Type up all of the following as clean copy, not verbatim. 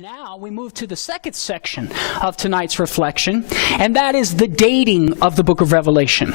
Now we move to the second section of tonight's reflection, and that is the dating of the book of Revelation.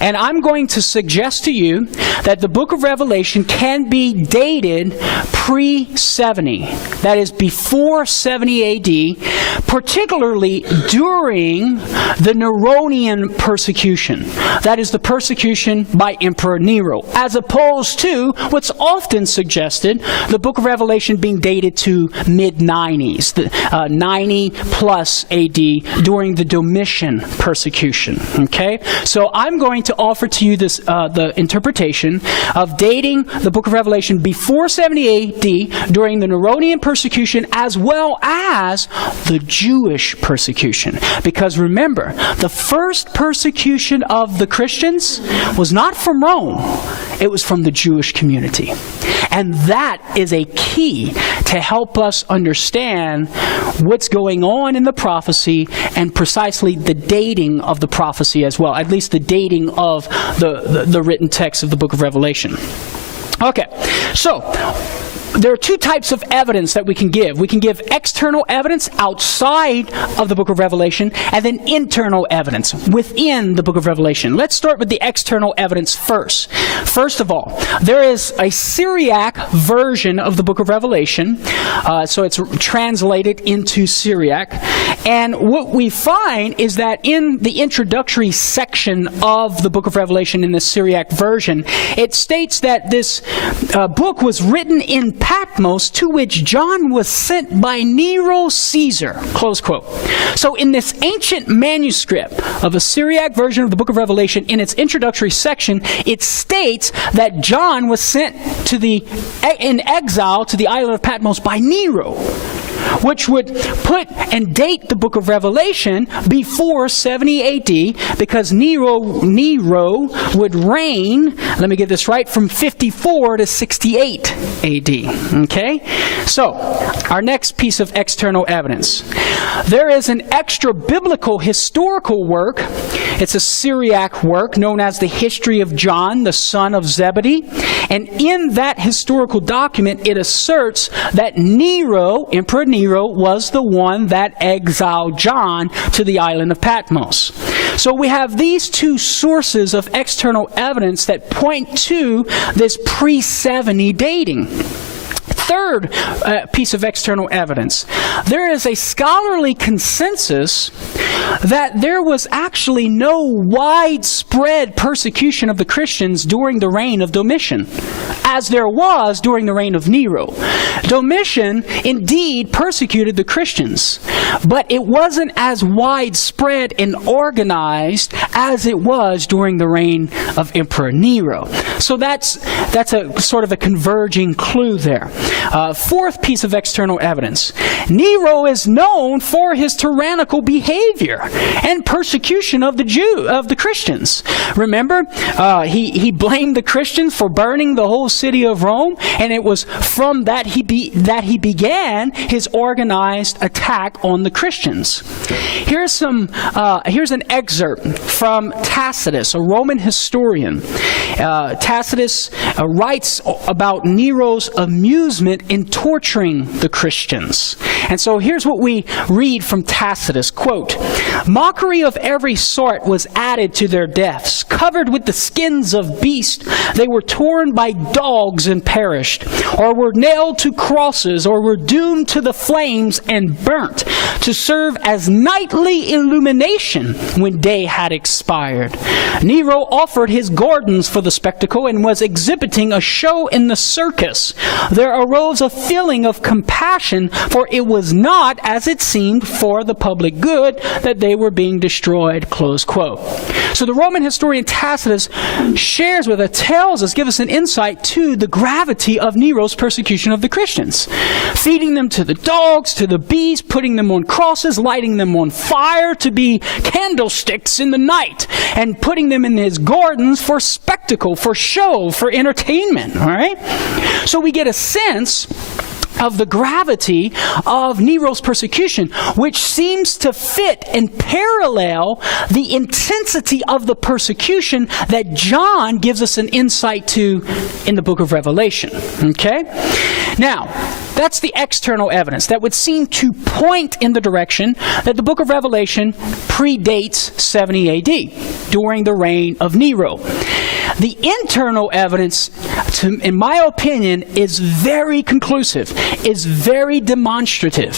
And I'm going to suggest to you that the book of Revelation can be dated pre-70, that is before 70 AD, particularly during the Neronian persecution, that is the persecution by Emperor Nero, as opposed to what's often suggested, the book of Revelation being dated to mid-90s, 90 plus AD, during the Domitian persecution. Okay, so I'm going to offer to you this the interpretation of dating the book of Revelation before 70 AD during the Neronian persecution, as well as the Jewish persecution. Because remember, the first persecution of the Christians was not from Rome, it was from the Jewish community. And that is a key to help us understand what's going on in the prophecy and precisely the dating of the prophecy as well, at least the dating of the written text of the book of Revelation. Okay, so there are two types of evidence that we can give. We can give external evidence outside of the book of Revelation, and then internal evidence within the book of Revelation. Let's start with the external evidence first. First of all, there is a Syriac version of the book of Revelation, so it's translated into Syriac, and what we find is that in the introductory section of the book of Revelation in the Syriac version, it states that this book was written in Patmos, to which John was sent by Nero Caesar, close quote. So in this ancient manuscript of a Syriac version of the book of Revelation, in its introductory section, it states that John was sent in exile to the island of Patmos by Nero, which would put and date the book of Revelation before 70 AD, because Nero would reign, let me get this right, from 54 to 68 AD. Okay? So, our next piece of external evidence. There is an extra biblical historical work. It's a Syriac work known as the History of John, the son of Zebedee. And in that historical document, it asserts that Nero, Emperor Nero, was the one that exiled John to the island of Patmos. So we have these two sources of external evidence that point to this pre-70 dating. Third piece of external evidence. There is a scholarly consensus that there was actually no widespread persecution of the Christians during the reign of Domitian, as there was during the reign of Nero. Domitian indeed persecuted the Christians, but it wasn't as widespread and organized as it was during the reign of Emperor Nero. So that's a sort of a converging clue there. Fourth piece of external evidence. Nero is known for his tyrannical behavior and persecution of the Christians. Remember, he blamed the Christians for burning the whole city of Rome, and it was from that he began his organized attack on the Christians. Here's an excerpt from Tacitus, a Roman historian. Tacitus writes about Nero's amusement in torturing the Christians. And so here's what we read from Tacitus, quote, "Mockery of every sort was added to their deaths. Covered with the skins of beasts, they were torn by dogs and perished, or were nailed to crosses, or were doomed to the flames and burnt, to serve as nightly illumination when day had expired. Nero offered his Gordons for the spectacle and was exhibiting a show in the circus. There arose a feeling of compassion, for it was not, as it seemed, for the public good that they were being destroyed," close quote. So the Roman historian Tacitus shares with us, gives us an insight to the gravity of Nero's persecution of the Christians. Feeding them to the dogs, to the beasts, putting them on crosses, lighting them on fire to be candlesticks in the night, and putting them in his Gordons for spectacle, for show, for entertainment. All right? So we get a sense of the gravity of Nero's persecution, which seems to fit and parallel the intensity of the persecution that John gives us an insight to in the book of Revelation. Okay? Now, That's the external evidence that would seem to point in the direction that the book of Revelation predates 70 AD, during the reign of Nero. The internal evidence, in my opinion, is very conclusive, is very demonstrative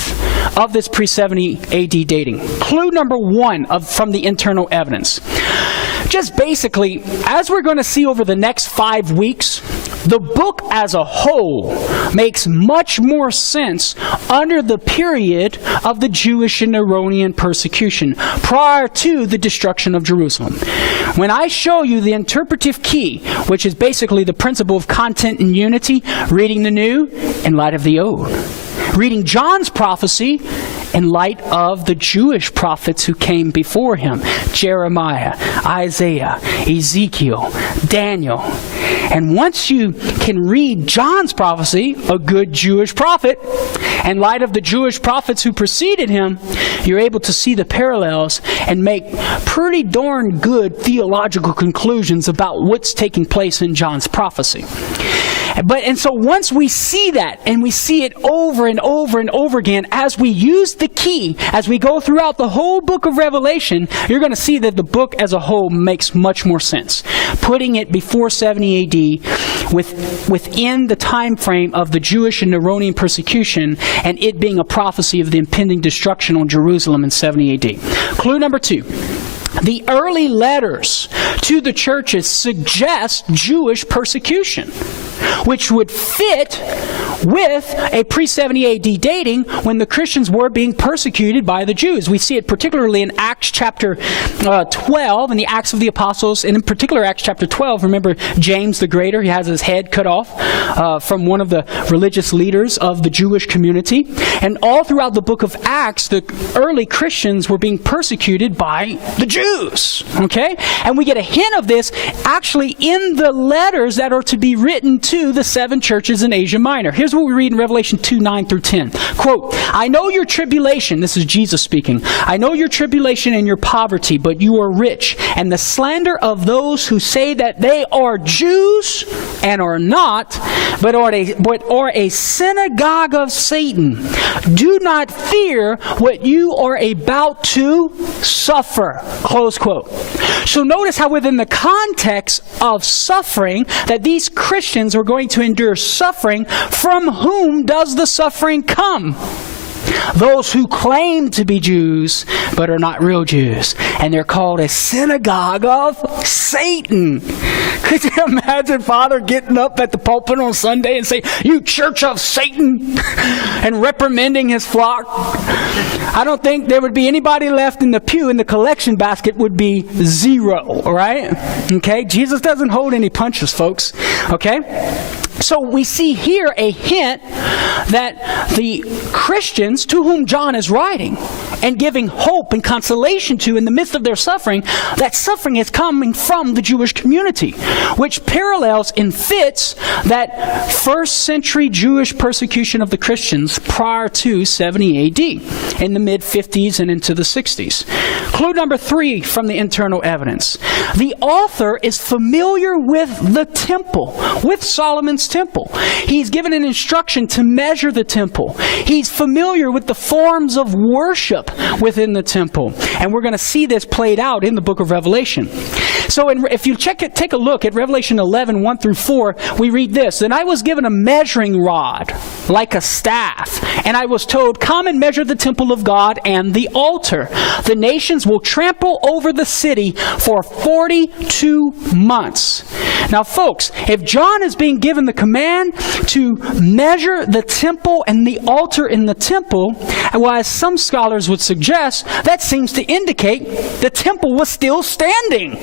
of this pre-70 AD dating. Clue number one from the internal evidence. Just basically, as we're going to see over the next 5 weeks, the book as a whole makes much more sense under the period of the Jewish and Neronian persecution prior to the destruction of Jerusalem. When I show you the interpretive key, which is basically the principle of content and unity, reading the New in light of the Old, reading John's prophecy in light of the Jewish prophets who came before him, Jeremiah, Isaiah, Ezekiel, Daniel. And once you can read John's prophecy, a good Jewish prophet, in light of the Jewish prophets who preceded him, you're able to see the parallels and make pretty darn good theological conclusions about what's taking place in John's prophecy. And so once we see that, and we see it over and over and over again, as we use the key, as we go throughout the whole book of Revelation, you're going to see that the book as a whole makes much more sense. Putting it before 70 AD, within the time frame of the Jewish and Neronian persecution, and it being a prophecy of the impending destruction on Jerusalem in 70 AD. Clue number two. The early letters to the churches suggest Jewish persecution, which would fit with a pre-70 AD dating when the Christians were being persecuted by the Jews. We see it particularly in Acts chapter 12, in the Acts of the Apostles, and in particular Acts chapter 12. Remember James the Greater, he has his head cut off from one of the religious leaders of the Jewish community. And all throughout the book of Acts, the early Christians were being persecuted by the Jews. Okay? And we get a hint of this actually in the letters that are to be written to the 7 churches in Asia Minor. Here's what we read in Revelation 2, 9 through 10. Quote, I know your tribulation, this is Jesus speaking, I know your tribulation and your poverty, but you are rich, and the slander of those who say that they are Jews and are not, but are a synagogue of Satan. Do not fear what you are about to suffer. Close quote. So notice how within the context of suffering, that these Christians are going to endure suffering. From whom does the suffering come? Those who claim to be Jews, but are not real Jews. And they're called a synagogue of Satan. Could you imagine Father getting up at the pulpit on Sunday and saying, you church of Satan, and reprimanding his flock? I don't think there would be anybody left in the pew, and the collection basket would be 0, all right? Okay? Jesus doesn't hold any punches, folks. Okay? So we see here a hint that the Christians to whom John is writing and giving hope and consolation to in the midst of their suffering, that suffering is coming from the Jewish community, which parallels and fits that first century Jewish persecution of the Christians prior to 70 AD in the mid-50s and into the 60s. Clue number 3 from the internal evidence. The author is familiar with the temple, with Solomon's temple. He's given an instruction to measure the temple. He's familiar with the forms of worship within the temple. And we're going to see this played out in the book of Revelation. So if you take a look at Revelation 11, 1 through 4, we read this. Then I was given a measuring rod like a staff, and I was told, come and measure the temple of God and the altar. The nations will trample over the city for 42 months. Now, folks, if John is being given the command to measure the temple and the altar in the temple, well, as some scholars would suggest, that seems to indicate the temple was still standing.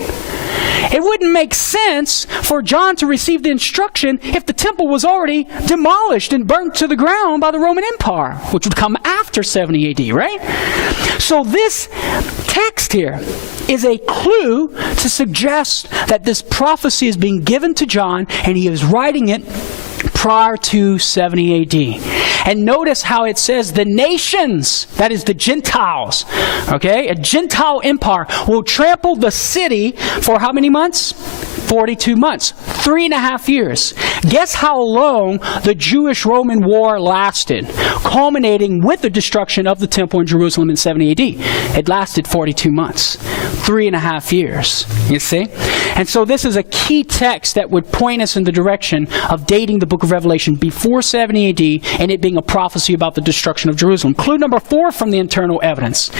It wouldn't make sense for John to receive the instruction if the temple was already demolished and burnt to the ground by the Roman Empire, which would come after 70 AD, right? So this text here is a clue to suggest that this prophecy is being given to John, and he is writing it prior to 70 AD. And notice how it says the nations, that is the Gentiles, okay? A Gentile empire will trample the city for how many months? 42 months, 3.5 years. Guess how long the Jewish-Roman war lasted, culminating with the destruction of the temple in Jerusalem in 70 AD. It lasted 42 months, 3.5 years, you see? And so this is a key text that would point us in the direction of dating the book of Revelation before 70 AD and it being a prophecy about the destruction of Jerusalem. Clue number 4 from the internal evidence.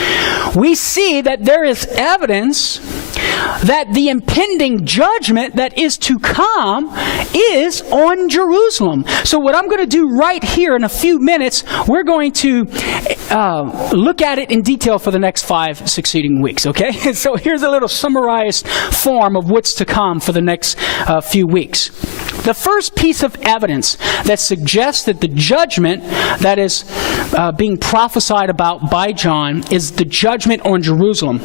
We see that there is evidence that the impending judgment that is to come is on Jerusalem. So what I'm going to do right here in a few minutes, we're going to look at it in detail for the next 5 succeeding weeks, okay? So here's a little summarized form of what's to come for the next few weeks. The first piece of evidence that suggests that the judgment that is being prophesied about by John is the judgment on Jerusalem.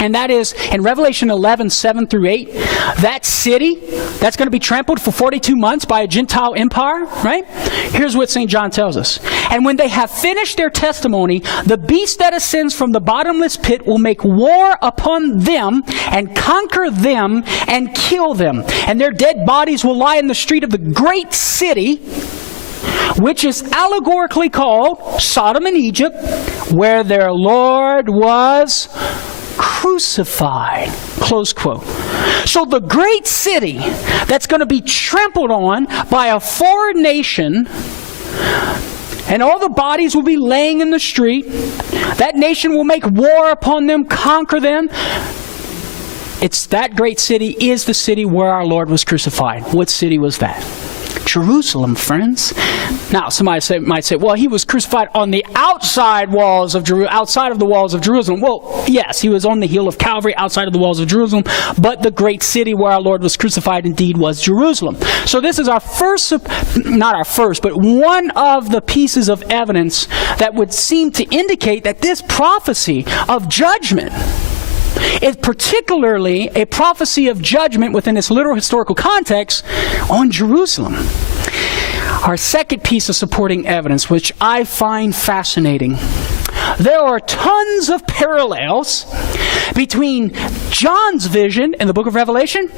And that is in Revelation 11, 7 through 8, that city that's going to be trampled for 42 months by a Gentile empire, right? Here's what St. John tells us. And when they have finished their testimony, the beast that ascends from the bottomless pit will make war upon them and conquer them and kill them. And their dead bodies will lie in the street of the great city, which is allegorically called Sodom and Egypt, where their Lord was crucified. Close quote. So the great city that's going to be trampled on by a foreign nation, and all the bodies will be laying in the street. That nation will make war upon them, conquer them. It's that great city is the city where our Lord was crucified. What city was that? Jerusalem, friends. Now, somebody might say, well, he was crucified on the outside walls of outside of the walls of Jerusalem. Well, yes, he was on the hill of Calvary, outside of the walls of Jerusalem, but the great city where our Lord was crucified indeed was Jerusalem. So this is our first, not our first, but one of the pieces of evidence that would seem to indicate that this prophecy of judgment is particularly a prophecy of judgment within its literal historical context on Jerusalem. Our second piece of supporting evidence, which I find fascinating, there are tons of parallels between John's vision in the book of Revelation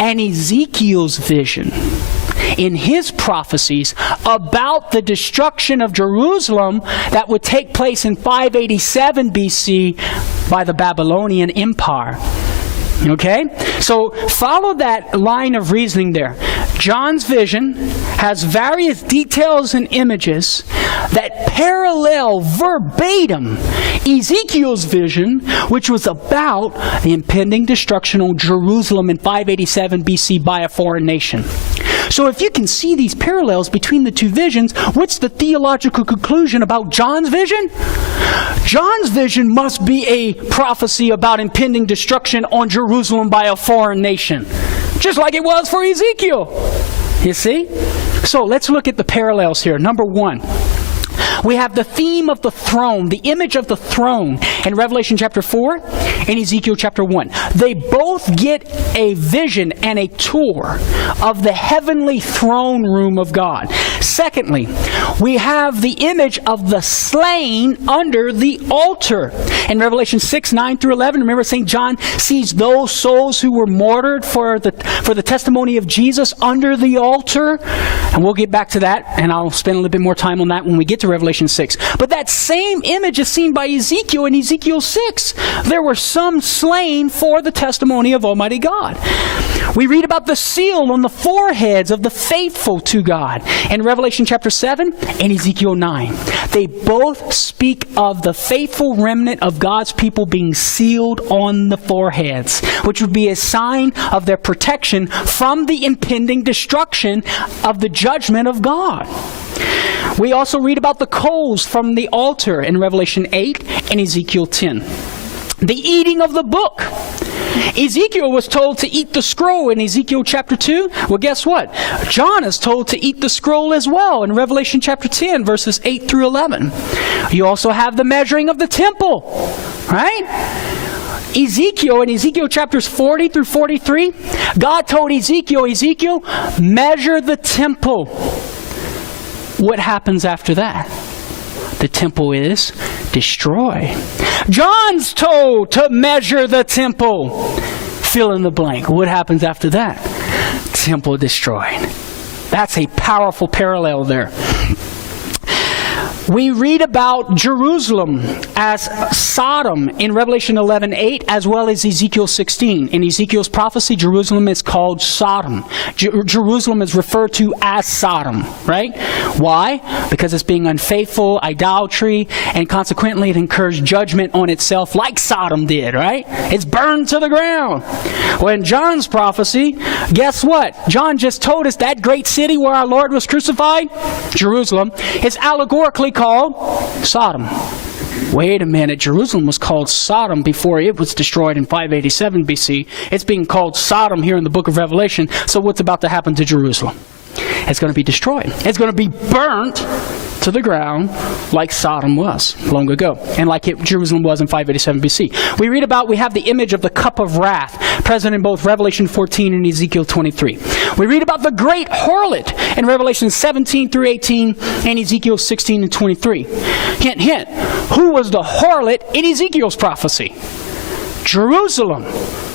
and Ezekiel's vision in his prophecies about the destruction of Jerusalem that would take place in 587 BC by the Babylonian Empire. Okay? So follow that line of reasoning there. John's vision has various details and images that parallel verbatim Ezekiel's vision, which was about the impending destruction of Jerusalem in 587 BC by a foreign nation. So if you can see these parallels between the two visions, what's the theological conclusion about John's vision? John's vision must be a prophecy about impending destruction on Jerusalem by a foreign nation, just like it was for Ezekiel. You see? So let's look at the parallels here. Number 1. We have the theme of the throne, the image of the throne in Revelation chapter 4 and Ezekiel chapter 1. They both get a vision and a tour of the heavenly throne room of God. Secondly, we have the image of the slain under the altar. In Revelation 6, 9 through 11, remember St. John sees those souls who were martyred for the testimony of Jesus under the altar. And we'll get back to that, and I'll spend a little bit more time on that when we get to Revelation 6. But that same image is seen by Ezekiel in Ezekiel 6. There were some slain for the testimony of Almighty God. We read about the seal on the foreheads of the faithful to God in Revelation chapter 7 and Ezekiel 9. They both speak of the faithful remnant of God's people being sealed on the foreheads, which would be a sign of their protection from the impending destruction of the judgment of God. We also read about the coals from the altar in Revelation 8 and Ezekiel 10. The eating of the book. Ezekiel was told to eat the scroll in Ezekiel chapter 2. Well, guess what? John is told to eat the scroll as well in Revelation chapter 10, verses 8 through 11. You also have the measuring of the temple, right? Ezekiel, in Ezekiel chapters 40 through 43, God told Ezekiel, measure the temple. What happens after that? The temple is destroyed. John's told to measure the temple. Fill in the blank. What happens after that? Temple destroyed. That's a powerful parallel there. We read about Jerusalem as Sodom in Revelation 11:8, as well as Ezekiel 16. In Ezekiel's prophecy, Jerusalem is called Sodom. Jerusalem is referred to as Sodom, right? Why? Because it's being unfaithful, idolatry, and consequently it incurs judgment on itself like Sodom did, right? It's burned to the ground. Well, in John's prophecy, guess what? John just told us that great city where our Lord was crucified, Jerusalem, is allegorically called Sodom. Wait a minute, Jerusalem was called Sodom before it was destroyed in 587 BC. It's being called Sodom here in the book of Revelation. So what's about to happen to Jerusalem? It's going to be destroyed. It's going to be burnt to the ground like Sodom was long ago, and like Jerusalem was in 587 BC. We have the image of the cup of wrath present in both Revelation 14 and Ezekiel 23. We read about the great harlot in Revelation 17 through 18 and Ezekiel 16 and 23. Hint, hint. Who was the harlot in Ezekiel's prophecy? Jerusalem.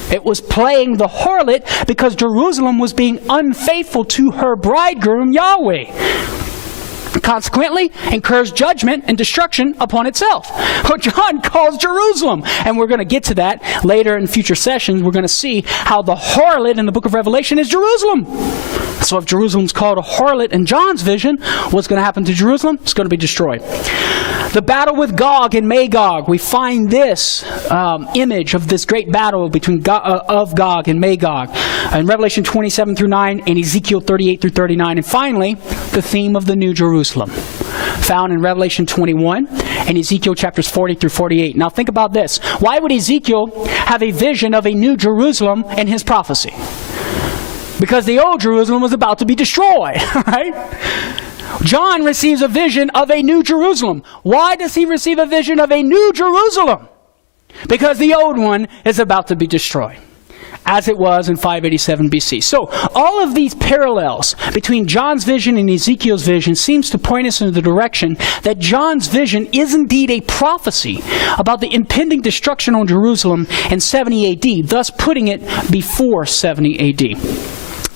It was playing the harlot because Jerusalem was being unfaithful to her bridegroom, Yahweh. Consequently, incurs judgment and destruction upon itself. What John calls Jerusalem. And we're going to get to that later in future sessions. We're going to see how the harlot in the book of Revelation is Jerusalem. So if Jerusalem's called a harlot in John's vision, what's going to happen to Jerusalem? It's going to be destroyed. The battle with Gog and Magog. We find this image of this great battle between Gog and Magog in Revelation 27 through 9 and Ezekiel 38 through 39. And finally, the theme of the New Jerusalem, found in Revelation 21 and Ezekiel chapters 40 through 48. Now think about this. Why would Ezekiel have a vision of a New Jerusalem in his prophecy? Because the old Jerusalem was about to be destroyed, right? John receives a vision of a New Jerusalem. Why does he receive a vision of a New Jerusalem? Because the old one is about to be destroyed, as it was in 587 BC. So all of these parallels between John's vision and Ezekiel's vision seems to point us in the direction that John's vision is indeed a prophecy about the impending destruction on Jerusalem in 70 AD, thus putting it before 70 AD.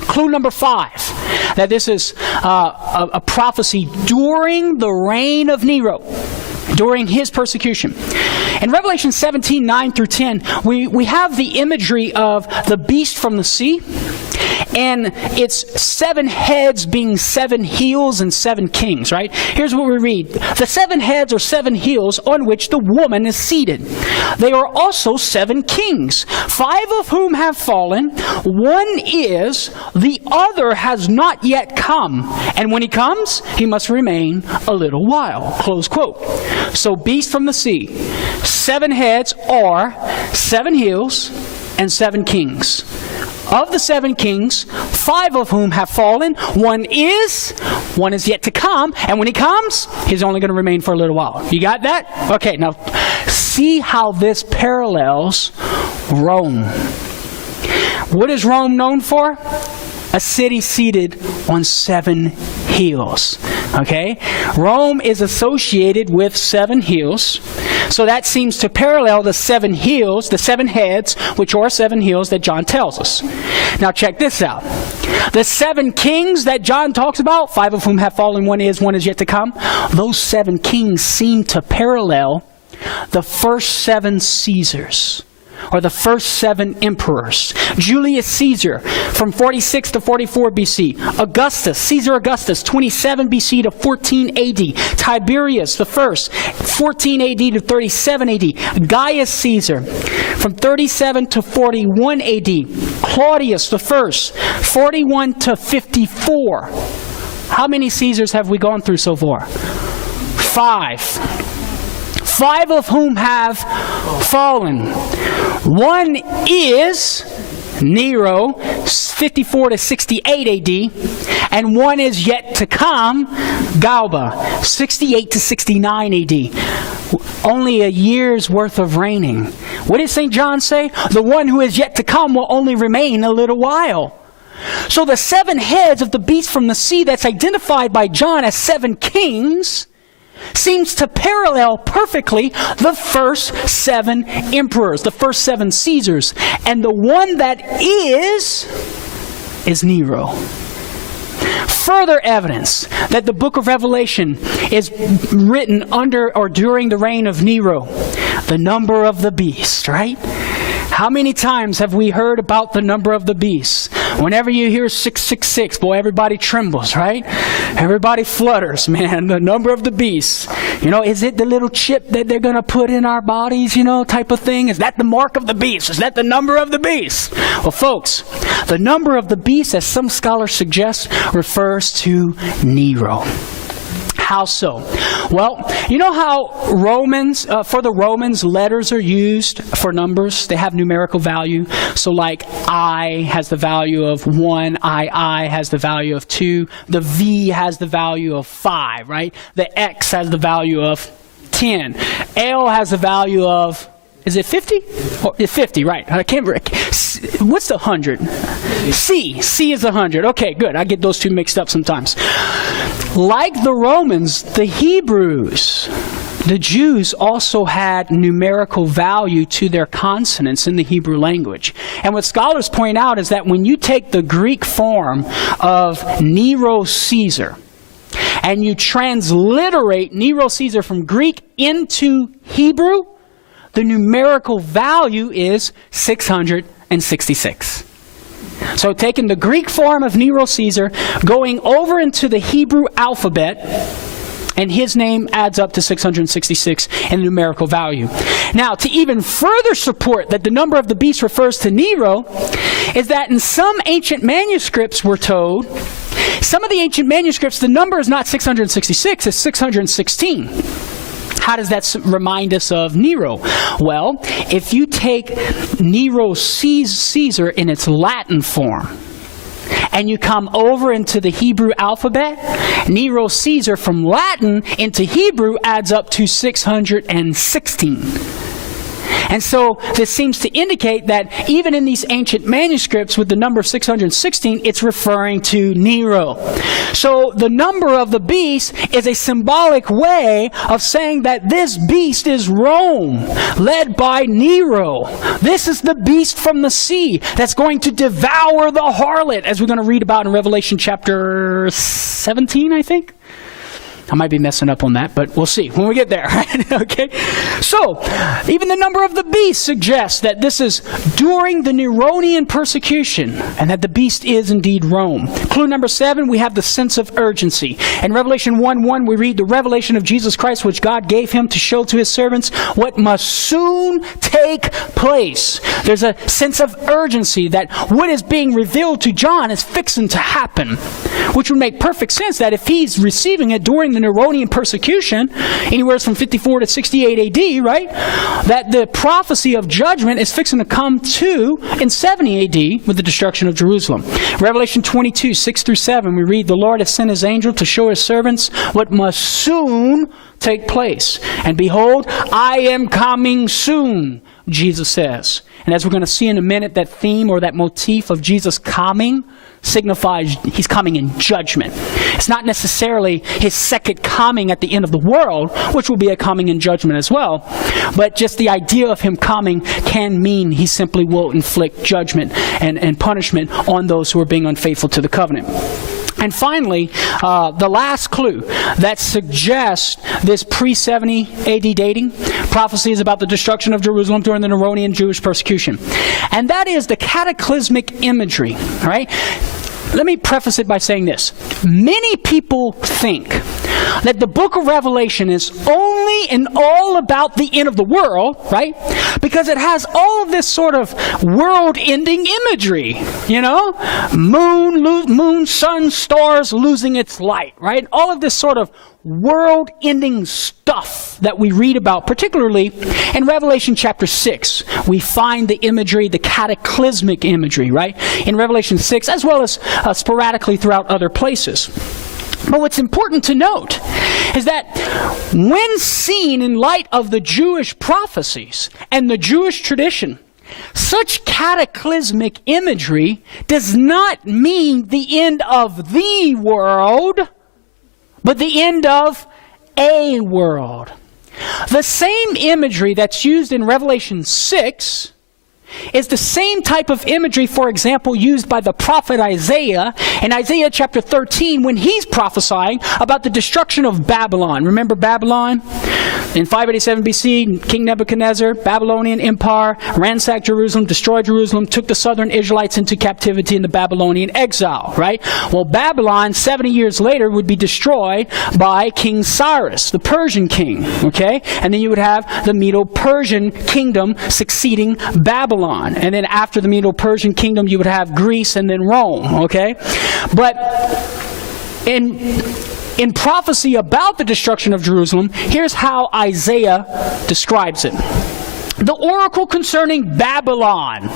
Clue number 5, that this is a prophecy during the reign of Nero, during his persecution. In Revelation 17, 9 through 10, we have the imagery of the beast from the sea, and its 7 heads being 7 heels and 7 kings, right? Here's what we read. The 7 heads are 7 heels on which the woman is seated. They are also 7 kings, 5 of whom have fallen. One is, the other has not yet come. And when he comes, he must remain a little while. Close quote. So beast from the sea, 7 heads are 7 heels and 7 kings. Of the 7 kings, 5 of whom have fallen. One is yet to come. And when he comes, he's only going to remain for a little while. You got that? Okay, now see how this parallels Rome. What is Rome known for? A city seated on 7 hills. Okay? Rome is associated with 7 hills. So that seems to parallel the 7 hills, the 7 heads, which are 7 hills that John tells us. Now check this out. The 7 kings that John talks about, 5 of whom have fallen, one is yet to come. Those 7 kings seem to parallel the first 7 Caesars, or the first 7 emperors. Julius Caesar from 46 to 44 BC. Caesar Augustus, 27 BC to 14 AD. Tiberius the first, 14 AD to 37 AD. Gaius Caesar from 37 to 41 AD. Claudius the first, 41 to 54. How many Caesars have we gone through so far? 5. 5 of whom have fallen. One is Nero, 54 to 68 AD, and one is yet to come, Galba, 68 to 69 AD. Only a year's worth of reigning. What did St. John say? The one who is yet to come will only remain a little while. So the 7 heads of the beast from the sea that's identified by John as 7 kings seems to parallel perfectly the first 7 emperors, the first 7 Caesars. And the one that is Nero. Further evidence that the book of Revelation is written under or during the reign of Nero. The number of the beast, right? How many times have we heard about the number of the beast? Whenever you hear 666, boy, everybody trembles, right? Everybody flutters, man, the number of the beast. You know, is it the little chip that they're going to put in our bodies, you know, type of thing? Is that the mark of the beast? Is that the number of the beast? Well, folks, the number of the beast, as some scholars suggest, refers to Nero. How so? Well, you know how for the Romans, letters are used for numbers. They have numerical value. So like I has the value of 1, I has the value of 2, the V has the value of 5, right? The X has the value of 10. L has the value of, is it 50? Oh, it's 50, right. I can't remember. What's the 100? C is 100. Okay, good. I get those two mixed up sometimes. Like the Romans, the Hebrews, the Jews also had numerical value to their consonants in the Hebrew language. And what scholars point out is that when you take the Greek form of Nero Caesar, and you transliterate Nero Caesar from Greek into Hebrew, the numerical value is 666. So taking the Greek form of Nero Caesar, going over into the Hebrew alphabet, and his name adds up to 666 in numerical value. Now, to even further support that the number of the beast refers to Nero, is that in some ancient manuscripts we're told, some of the ancient manuscripts, the number is not 666, it's 616. How does that remind us of Nero? Well, if you take Nero Caesar in its Latin form, and you come over into the Hebrew alphabet, Nero Caesar from Latin into Hebrew adds up to 616. And so this seems to indicate that even in these ancient manuscripts with the number of 616, it's referring to Nero. So the number of the beast is a symbolic way of saying that this beast is Rome, led by Nero. This is the beast from the sea that's going to devour the harlot, as we're going to read about in Revelation chapter 17, I think. I might be messing up on that, but we'll see when we get there. Okay? So, even the number of the beast suggests that this is during the Neronian persecution, and that the beast is indeed Rome. Clue number 7, we have the sense of urgency. In Revelation 1:1, we read the revelation of Jesus Christ, which God gave him to show to his servants what must soon take place. There's a sense of urgency that what is being revealed to John is fixing to happen, which would make perfect sense that if he's receiving it during the Neronian persecution, anywhere from 54 to 68 AD, right? That the prophecy of judgment is fixing to come to in 70 AD with the destruction of Jerusalem. Revelation 22, 6 through 7, we read, the Lord has sent his angel to show his servants what must soon take place. And behold, I am coming soon, Jesus says. And as we're going to see in a minute, that theme or that motif of Jesus coming signifies he's coming in judgment. It's not necessarily his second coming at the end of the world, which will be a coming in judgment as well, but just the idea of him coming can mean he simply will inflict judgment and punishment on those who are being unfaithful to the covenant. And finally, the last clue that suggests this pre-70 AD dating, prophecy is about the destruction of Jerusalem during the Neronian Jewish persecution. And that is the cataclysmic imagery, all right? Let me preface it by saying this. Many people think that the book of Revelation is only and all about the end of the world, right? Because it has all of this sort of world-ending imagery, you know? Moon, sun, stars losing its light, right? All of this sort of world-ending stuff that we read about, particularly in Revelation chapter 6. We find the imagery, the cataclysmic imagery, right? In Revelation 6, as well as sporadically throughout other places. But what's important to note is that when seen in light of the Jewish prophecies and the Jewish tradition, such cataclysmic imagery does not mean the end of the world, but the end of a world. The same imagery that's used in Revelation 6 is the same type of imagery, for example, used by the prophet Isaiah in Isaiah chapter 13 when he's prophesying about the destruction of Babylon. Remember Babylon? In 587 BC, King Nebuchadnezzar, Babylonian Empire, ransacked Jerusalem, destroyed Jerusalem, took the southern Israelites into captivity in the Babylonian exile, right? Well, Babylon, 70 years later, would be destroyed by King Cyrus, the Persian king, okay? And then you would have the Medo-Persian kingdom succeeding Babylon. And then after the Medo-Persian kingdom, you would have Greece and then Rome, okay? But in prophecy about the destruction of Jerusalem, here's how Isaiah describes it. The oracle concerning Babylon.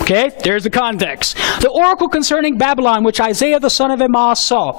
Okay, there's the context. The oracle concerning Babylon, which Isaiah the son of Amoz saw.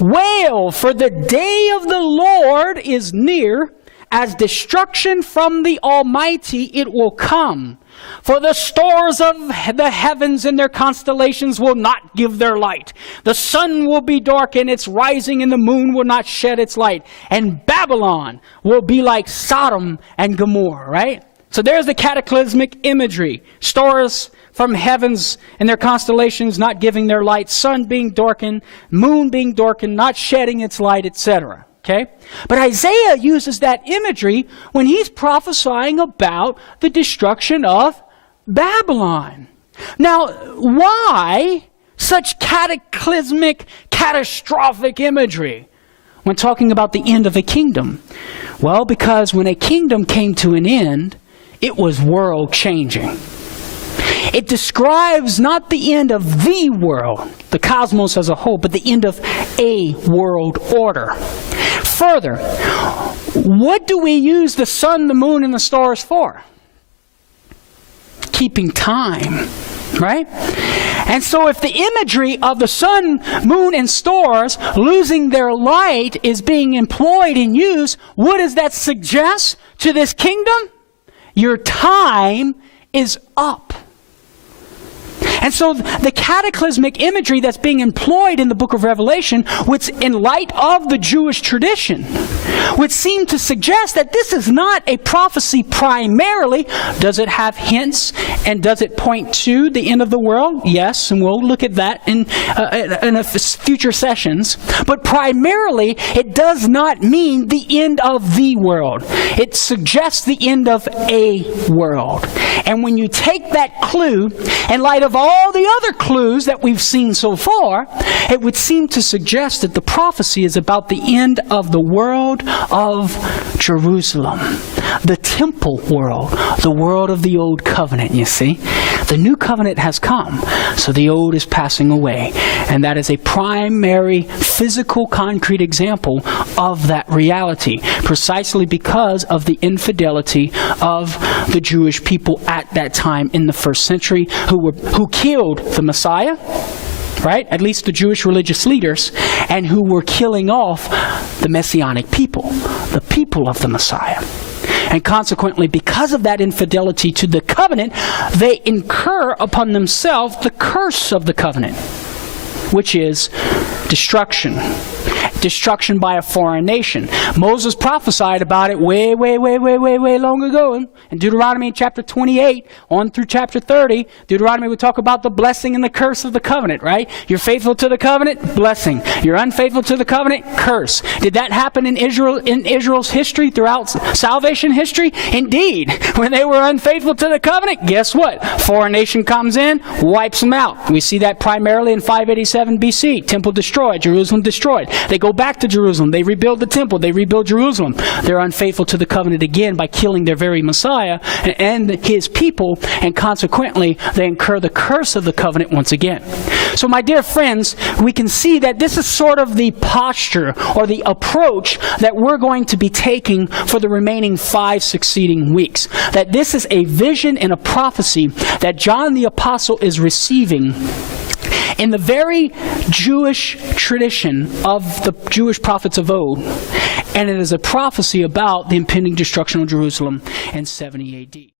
Wail, for the day of the Lord is near. As destruction from the Almighty it will come. For the stores of the heavens and their constellations will not give their light. The sun will be dark in its rising, and the moon will not shed its light. And Babylon will be like Sodom and Gomorrah, right? So there's the cataclysmic imagery. Stores from heavens and their constellations not giving their light. Sun being darkened, moon being darkened, not shedding its light, etc. Okay? But Isaiah uses that imagery when he's prophesying about the destruction of Babylon. Now, why such cataclysmic, catastrophic imagery when talking about the end of a kingdom? Well, because when a kingdom came to an end, it was world-changing. It describes not the end of the world, the cosmos as a whole, but the end of a world order. Further, what do we use the sun, the moon, and the stars for? Keeping time, right? And so if the imagery of the sun, moon, and stars losing their light is being employed and used, what does that suggest to this kingdom? Your time is up. And so the cataclysmic imagery that's being employed in the book of Revelation, which in light of the Jewish tradition, would seem to suggest that this is not a prophecy primarily. Does it have hints and does it point to the end of the world? Yes, and we'll look at that in future sessions. But primarily, it does not mean the end of the world. It suggests the end of a world. And when you take that clue, in light of all the other clues that we've seen so far, it would seem to suggest that the prophecy is about the end of the world of Jerusalem, the temple world, the world of the old covenant, you see. The new covenant has come, so the old is passing away. And that is a primary physical, concrete example of that reality, precisely because of the infidelity of the Jewish people at that time in the first century, who killed the Messiah, right? At least the Jewish religious leaders, and who were killing off the Messianic people, the people of the Messiah. And consequently, because of that infidelity to the covenant, they incur upon themselves the curse of the covenant, which is destruction. Destruction by a foreign nation. Moses prophesied about it way long ago. In Deuteronomy chapter 28 on through chapter 30, Deuteronomy would talk about the blessing and the curse of the covenant, right? You're faithful to the covenant, blessing. You're unfaithful to the covenant, curse. Did that happen in Israel's history throughout salvation history? Indeed. When they were unfaithful to the covenant, guess what? Foreign nation comes in, wipes them out. We see that primarily in 587 BC. Temple destroyed, Jerusalem destroyed. They go back to Jerusalem. They rebuild the temple. They rebuild Jerusalem. They're unfaithful to the covenant again by killing their very Messiah and his people, and consequently, they incur the curse of the covenant once again. So my dear friends, we can see that this is sort of the posture or the approach that we're going to be taking for the remaining 5 succeeding weeks. That this is a vision and a prophecy that John the Apostle is receiving in the very Jewish tradition of the Jewish prophets of old. And it is a prophecy about the impending destruction of Jerusalem in 70 AD.